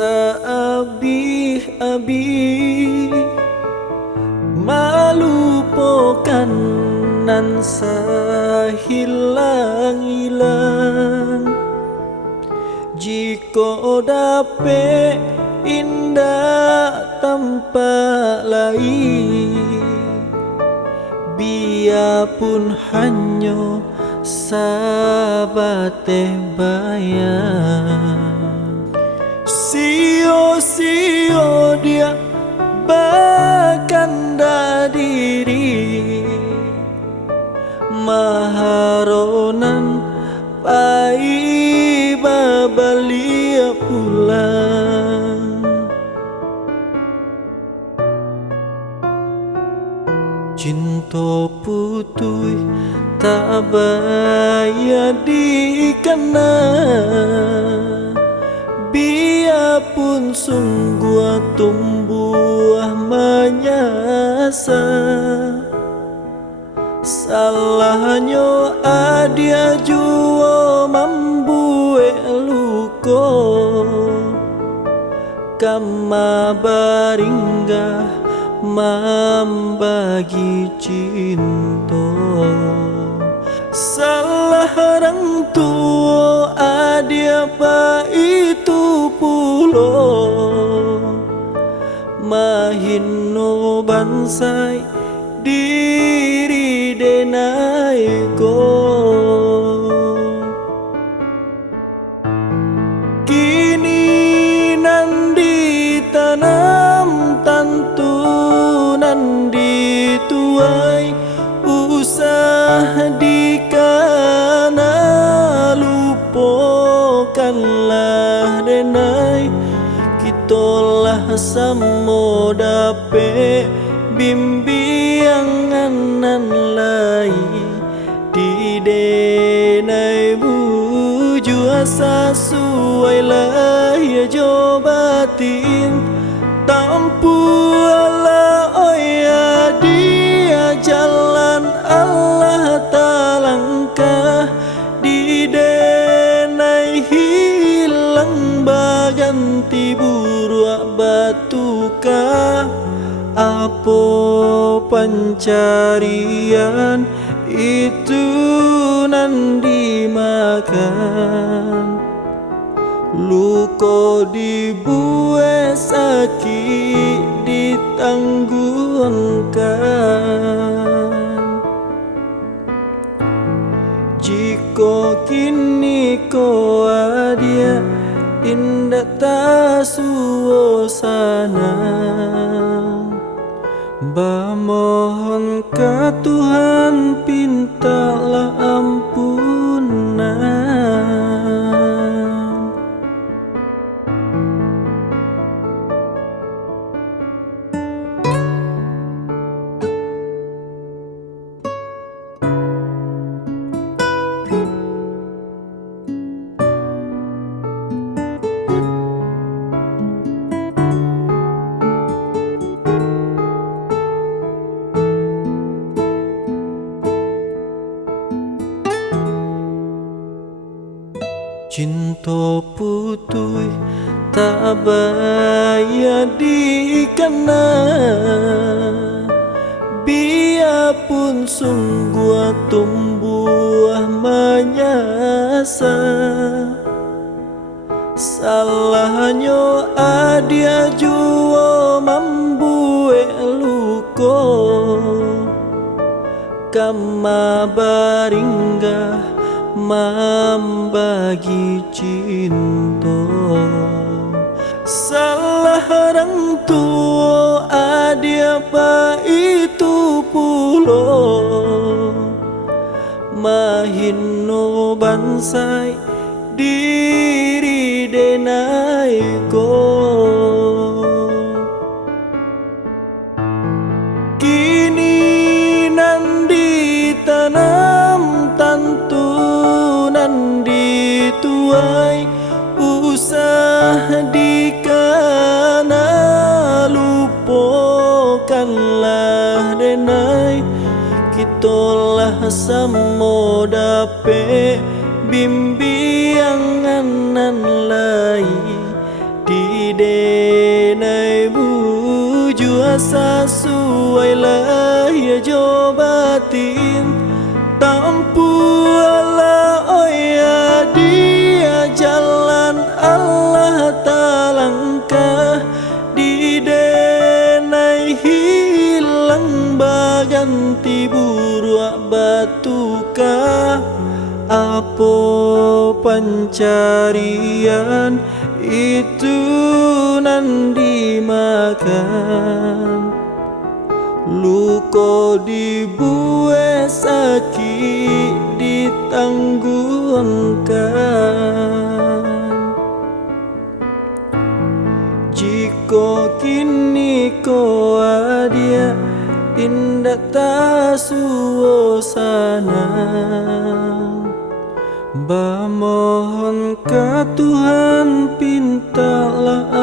Saabih-abih malupakan nan sahilang-hilang. Jika dapat indah tanpa lain, biarpun hanya sabate bayang. Sio-sio dia bakanda diri maharonan pai babalia pulang. Cinta putui tak bayar dikena, biarpun sungguh tumbuh menyasa. Salahnya adia jua membuat luka, kama baringgah membagi cinta. Salah orang tua adia apa itu pulo, mahino bansai diri denai ko. Kini nan ditanam tantu nan dituai, usah dikana lupakanlah denai. Kitolah samo dape bimbingan lai di denai buju asa suai lah ya jobatin tampu ala oya dia jalan Allah talangkah di denai hilang baganti buruak batuka. Apa pencarian itu nan dimakan, luka dibuat sakit ditangguhkan. Jika kini kau ada indah tak suasana, bamohon ke Tuhan pintalah ampunan. Cinta putui tak bayar dikena, biarpun sungguh tumbuh menyasa. Salahnya adia jua membuat luka, kama baringgah membagi cinta. Salah orang tua adia apa itu pulo, mahino bansai diri denai ko. Kini nan ditanam tantu nan dituai, usah dikana lupakanlah denai. Kitolah samo dape bimbingan nan lai di denai buju asa suai lah ya jobatin tampu ala oya dia jalan Allah talangkah di denai hilang baganti buruak batuka apa pencarian itu nan dimakan luka dibuat sakit ditangguhkan jika kini kau ada indah tak suasana Bamohon ke Tuhan pintalah